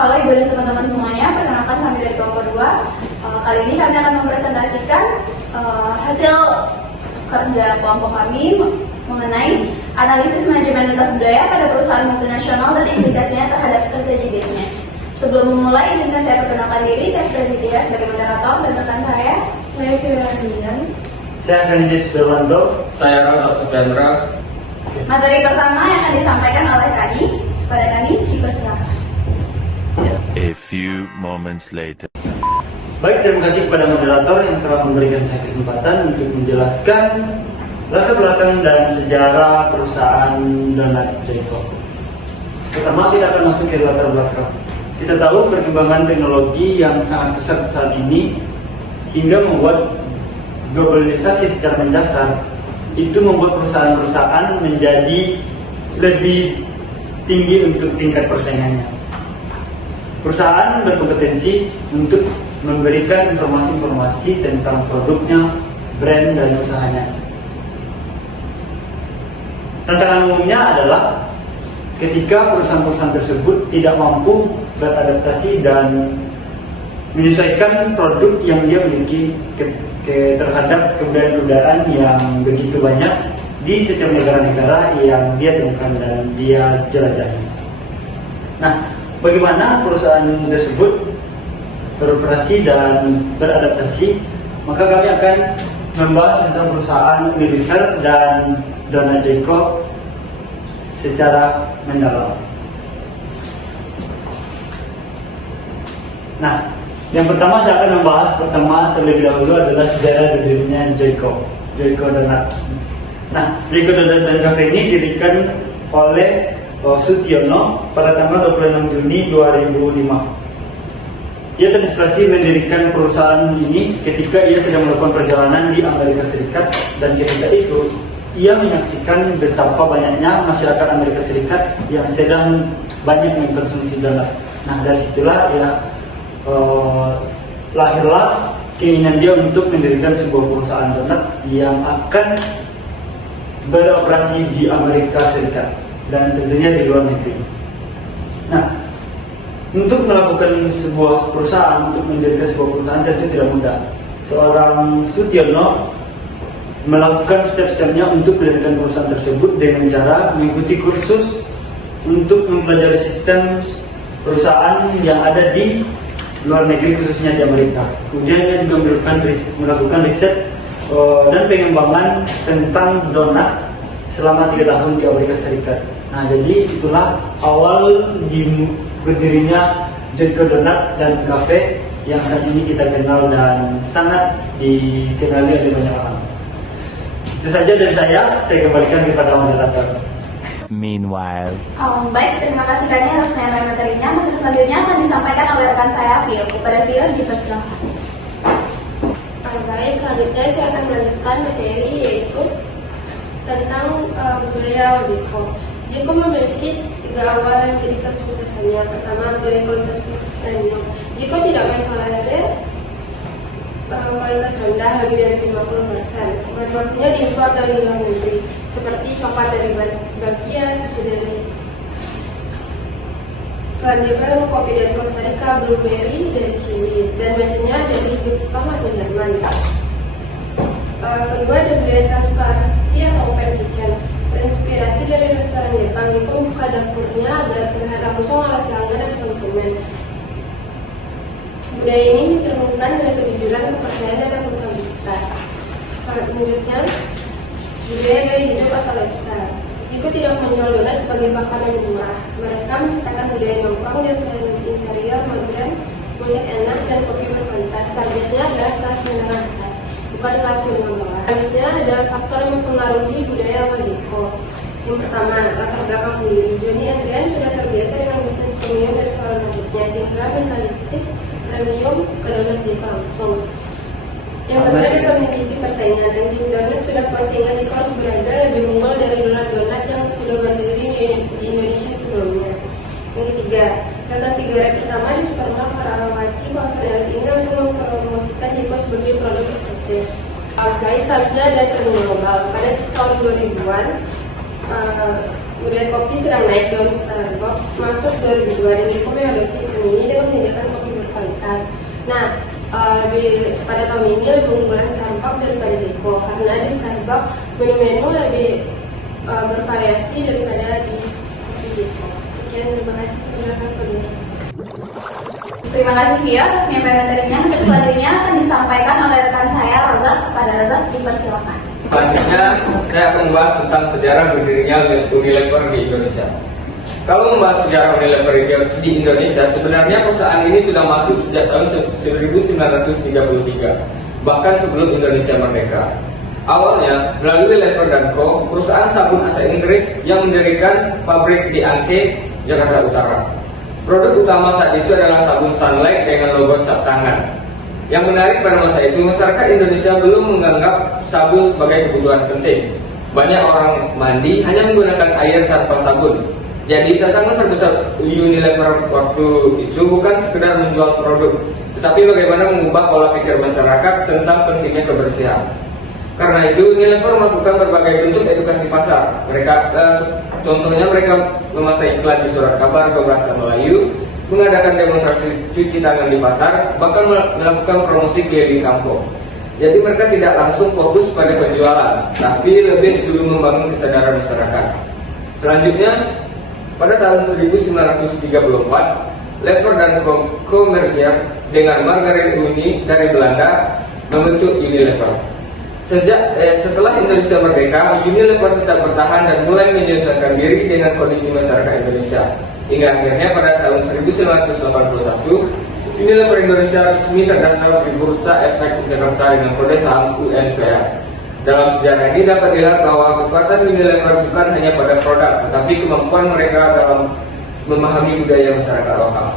Halo Ibu dan teman-teman semuanya, perkenalkan kami dari kelompok 2. Kali ini kami akan mempresentasikan hasil kerja kelompok kami mengenai analisis manajemen lintas budaya pada perusahaan multinasional dan implikasinya terhadap strategi bisnis. Sebelum memulai, izinkan saya perkenalkan diri. Saya Freddy sebagai moderator dan rekan saya Firman. Saya Francis Dewanto. Saya Rahmat Subyandra. Materi pertama yang akan disampaikan oleh Kani. Pada Kani, dipersilakan. A few moments later. Baik, terima kasih kepada moderator yang telah memberikan saya kesempatan untuk menjelaskan latar belakang dan sejarah perusahaan Donat Jeko. Pertama, kita akan masuk ke latar belakang. Kita tahu perkembangan teknologi yang sangat pesat saat ini hingga membuat globalisasi secara mendasar itu membuat perusahaan-perusahaan menjadi lebih tinggi untuk tingkat persaingannya. Perusahaan berkompetensi untuk memberikan informasi-informasi tentang produknya, brand, dan usahanya. Tantangan umumnya adalah ketika perusahaan-perusahaan tersebut tidak mampu beradaptasi dan menyesuaikan produk yang dia miliki terhadap kebudayaan-kebudayaan yang begitu banyak di setiap negara-negara yang dia temukan dan dia jelajahi. Nah, bagaimana perusahaan tersebut beroperasi dan beradaptasi? Maka kami akan membahas tentang perusahaan Unilever dan Donat Jeko secara mendalam. Nah, yang pertama saya akan membahas terlebih dahulu adalah sejarah berdirinya Jeko Donat. Nah, Jeko Donat dan Cafe ini didirikan oleh Sutyono pada tanggal 26 Juni 2005. Ia terinspirasi mendirikan perusahaan ini ketika ia sedang melakukan perjalanan di Amerika Serikat, dan ketika itu ia menyaksikan betapa banyaknya masyarakat Amerika Serikat yang sedang banyak mengkonsumsi donat. Nah, dari situlah ia lahirlah keinginan dia untuk mendirikan sebuah perusahaan donat yang akan beroperasi di Amerika Serikat dan tentunya di luar negeri. Nah, untuk melakukan sebuah perusahaan, untuk mendirikan sebuah perusahaan tentu tidak mudah. Seorang Sutyono melakukan step-stepnya untuk mendirikan perusahaan tersebut dengan cara mengikuti kursus untuk mempelajari sistem perusahaan yang ada di luar negeri, khususnya di Amerika. Kemudian dia juga melakukan riset dan pengembangan tentang donat selama 3 tahun di Amerika Serikat. Nah, jadi itulah awal berdirinya Jeko Donat dan Cafe yang saat ini kita kenal dan sangat dikenali oleh banyak orang. Itu saja dari saya kembalikan kepada moderator. Meanwhile. Baik, terima kasih Kani atas penyampaian materinya. Materi selanjutnya akan disampaikan oleh rekan saya, Vio. Kepada Vio, dipersilakan. Baik, selanjutnya saya akan melanjutkan materi yaitu tentang budaya Jeko. Jeko memiliki 3 awal yang menjadi kesuksesannya. Pertama, budaya kualitas premium. Jeko tidak mentolerir kualitas rendah lebih dari 50%. Bahan-bakunya diimpor dari luar negeri, seperti coklat dari Belgia, susu dari Selandia Baru, kopi dari Costa Rica, blueberry dari Chili, dan mesinnya dari Jepang atau Jerman. Kedua, ada budaya transparansi atau open kitchen. Terinspirasi dari restoran Jepang, Jeko membuka dapurnya agar terlihat langsung oleh pelanggan dan konsumen. Budaya ini mencerminkan dari kejujuran, kepercayaan, dan akuntabilitas. Selanjutnya, budaya gaya hidup atau lifestyle. Jeko tidak menjual donat sebagai makanan murah. Mereka menciptakan budaya nongkrong, desain interior modern, musik enak, dan kopi berkualitas. Targetnya adalah kelas menengah atas, bukan kelas menengah bawah. Selanjutnya ada faktor yang mempengaruhi budaya awal Jeko. Yang pertama, latar belakang pendiri. Johnny Adrian sudah terbiasa dengan bisnis premium dari seorang adiknya, sehingga mentalitas premium ke donat Jeko langsung. Yang kedua, ada kompetisi persaingan. Dunkin Donuts sudah kuat sehingga Jeko harus berada lebih unggul dari donat-donat yang sudah berdiri di Indonesia sebelumnya. Yang ketiga, data sigaret pertama di supermarket Karawaci, kawasan elit ini langsung mempromosikan Jeko sebagai produk eksklusif. Baik, selanjutnya ada tren global. Pada tahun 2000-an, Budaya kopi sedang naik daun Starbucks masuk 2002 dan Jeko mengadopsi tren ini dengan menyediakan kopi berkualitas. Nah, pada tahun ini lebih unggulan Starbucks daripada Jeko karena di Starbucks menu-menu lebih bervariasi daripada di kopi Jeko. Sekian, terima kasih. Silakan Kodira. Terima kasih Vio atas penyampaian materinya. Untuk selanjutnya akan disampaikan oleh rekan saya Rozak. Kepada Rozak dipersilakan. Selanjutnya saya akan membahas tentang sejarah berdirinya Unilever di Indonesia. Kalau membahas sejarah Unilever di Indonesia, sebenarnya perusahaan ini sudah masuk sejak tahun 1933, bahkan sebelum Indonesia merdeka. Awalnya melalui Lever & Co, perusahaan sabun asal Inggris yang mendirikan pabrik di Angke, Jakarta Utara. Produk utama saat itu adalah sabun Sunlight dengan logo cap tangan. Yang menarik pada masa itu, masyarakat Indonesia belum menganggap sabun sebagai kebutuhan penting. Banyak orang mandi hanya menggunakan air tanpa sabun. Jadi tantangan terbesar Unilever waktu itu bukan sekedar menjual produk, tetapi bagaimana mengubah pola pikir masyarakat tentang pentingnya kebersihan. Karena itu Unilever melakukan berbagai bentuk edukasi pasar. Contohnya mereka memasang iklan di surat kabar berbahasa Melayu, mengadakan demonstrasi cuci tangan di pasar, bahkan melakukan promosi keliling kampung. Jadi mereka tidak langsung fokus pada penjualan, tapi lebih dulu membangun kesadaran masyarakat. Selanjutnya, pada tahun 1934, Lever & Co merger dengan Margarin Unie dari Belanda membentuk Unilever. Setelah Indonesia merdeka, Unilever tetap bertahan dan mulai menyesuaikan diri dengan kondisi masyarakat Indonesia. Hingga akhirnya pada tahun 1981, Unilever Indonesia resmi terdaftar di Bursa Efek Jakarta dengan kode saham UNVR. Dalam sejarah ini dapat dilihat bahwa kekuatan Unilever bukan hanya pada produk, tetapi kemampuan mereka dalam memahami budaya masyarakat lokal.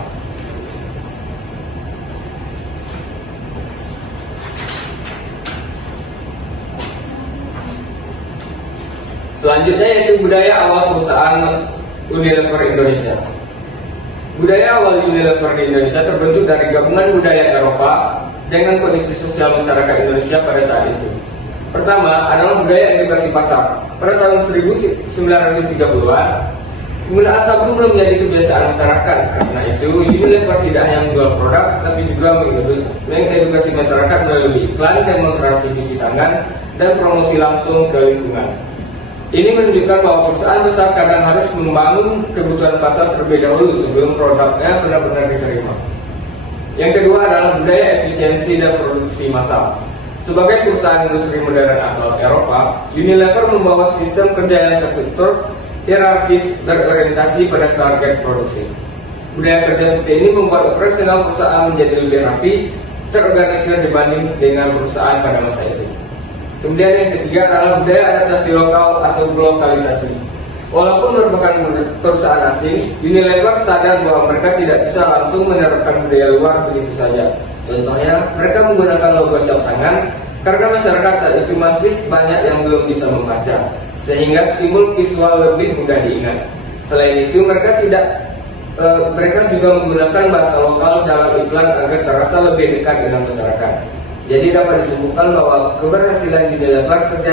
Selanjutnya yaitu budaya awal perusahaan Unilever Indonesia. Budaya awal Unilever di Indonesia terbentuk dari gabungan budaya Eropa dengan kondisi sosial masyarakat Indonesia pada saat itu. Pertama adalah budaya edukasi pasar. Pada tahun 1930-an, penggunaan sabun belum menjadi kebiasaan masyarakat. Karena itu, Unilever tidak hanya menjual produk, tetapi juga mengedukasi masyarakat melalui iklan, demonstrasi cuci tangan, dan promosi langsung ke lingkungan. Ini menunjukkan bahwa perusahaan besar kadang harus membangun kebutuhan pasar terlebih dahulu sebelum produknya benar-benar diterima. Yang kedua adalah budaya efisiensi dan produksi massal. Sebagai perusahaan industri modern asal Eropa, Unilever membawa sistem kerja yang terstruktur, hierarkis, berorientasi pada target produksi. Budaya kerja seperti ini membuat operasional perusahaan menjadi lebih rapi, terorganisir dibanding dengan perusahaan pada masa itu. Kemudian yang ketiga adalah budaya adaptasi lokal atau globalisasi. Walaupun merupakan perusahaan asing, Unilever sadar bahwa mereka tidak bisa langsung menerapkan budaya luar begitu saja. Contohnya, mereka menggunakan logo cap tangan karena masyarakat saat itu masih banyak yang belum bisa membaca, sehingga simbol visual lebih mudah diingat. Selain itu, mereka juga menggunakan bahasa lokal dalam iklan agar terasa lebih dekat dengan masyarakat. Jadi dapat disimpulkan bahwa keberhasilan Unilever terjadi